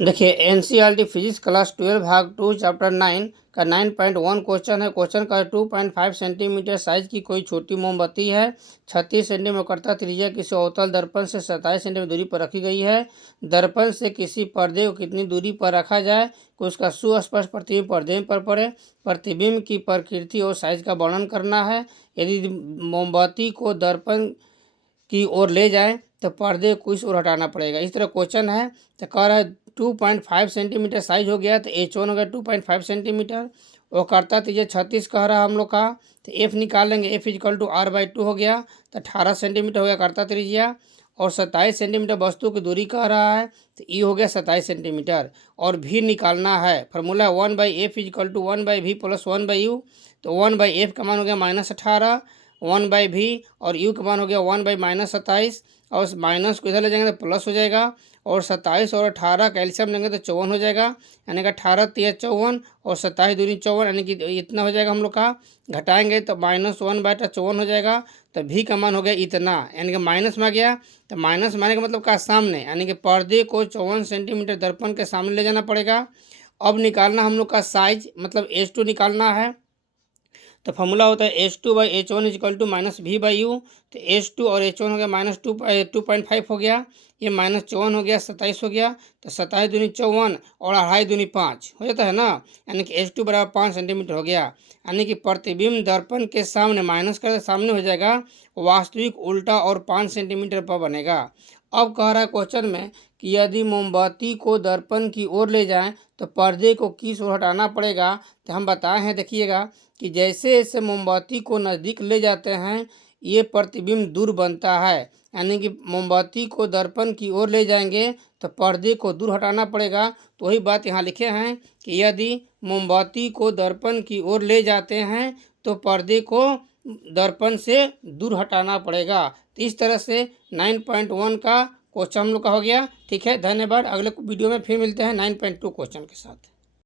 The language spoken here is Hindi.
देखिए एनसीईआरटी फिजिक्स क्लास 12 भाग 2 चैप्टर 9 का 9.1 क्वेश्चन है। क्वेश्चन का 2.5 सेंटीमीटर साइज की कोई छोटी मोमबत्ती है 36 सेंटीमीटर करता त्रिज्या किसी अवतल दर्पण से 27 सेंटीमीटर दूरी पर रखी गई है। दर्पण से किसी पर्दे को कितनी दूरी पर रखा जाए कि उसका सुस्पष्ट प्रतिबिंब पर्दे पर पड़े। प्रतिबिंब की प्रकृति और साइज का वर्णन करना है। यदि मोमबत्ती को दर्पण की ओर ले जाए तो पर्दे को इस ओर हटाना पड़ेगा। इस तरह क्वेश्चन है तो कह रहा है 2.5 सेंटीमीटर साइज हो गया तो H1 हो गया 2.5 सेंटीमीटर और करता त्रिज्या 36 कह रहा हम लोग का, तो F निकाल लेंगे। F इक्वल टू R/2 हो गया तो 18 सेंटीमीटर हो गया करता त्रिज्या। और 27 सेंटीमीटर वस्तु की दूरी कह रहा है तो E हो गया 27 सेंटीमीटर। और V निकालना है, formula 1/F equal to 1/V plus 1/U। तो 1/F का मान हो गया -18, 1/V और U का मान हो गया 1/-27। और उस माइनस को इधर ले जाएंगे तो प्लस हो जाएगा। और 27 और 18 कैल्शियम लेंगे तो 54 हो जाएगा, यानी कि 18 × 54 और 27 दूनी 54, यानी कि इतना हो जाएगा हम लोग का। घटाएंगे तो -1/54 हो जाएगा। तो भी का मान हो गया इतना, यानी कि माइनस में आ गया। तो माइनस माने का मतलब का सामने, यानी कि पर्दे को 54 सेंटीमीटर दर्पण के सामने ले जाना पड़ेगा। अब निकालना हम लोग का साइज, मतलब H2 निकालना है। तो फॉर्मूला होता है H2/H1 इक्वल टू -V/U। तो H2 और H1 हो गया -2.5 हो गया, ये -54 हो गया, 27 हो गया। तो 27 दूनी 54 और 2.5 दूनी 5 हो जाता है ना, यानी कि H2 बराबर 5 सेंटीमीटर हो गया। यानी कि प्रतिबिंब दर्पण के सामने माइनस कर सामने हो जाएगा, वास्तविक उल्टा और 5 सेंटीमीटर पर बनेगा। अब कह रहा है क्वेश्चन में कि यदि मोमबत्ती को दर्पण की ओर ले जाएं तो पर्दे को किस ओर हटाना पड़ेगा। तो हम बताए हैं, देखिएगा कि जैसे जैसे मोमबत्ती को नज़दीक ले जाते हैं ये प्रतिबिंब दूर बनता है। यानी कि मोमबत्ती को दर्पण की ओर ले जाएंगे तो पर्दे को दूर हटाना पड़ेगा। तो वही बात यहाँ लिखे हैं कि यदि मोमबत्ती को दर्पण की ओर ले जाते हैं तो पर्दे को दर्पण से दूर हटाना पड़ेगा। तो इस तरह से 9.1 का क्वेश्चन हम लोग का हो गया। ठीक है, धन्यवाद। अगले वीडियो में फिर मिलते हैं 9.2 क्वेश्चन के साथ।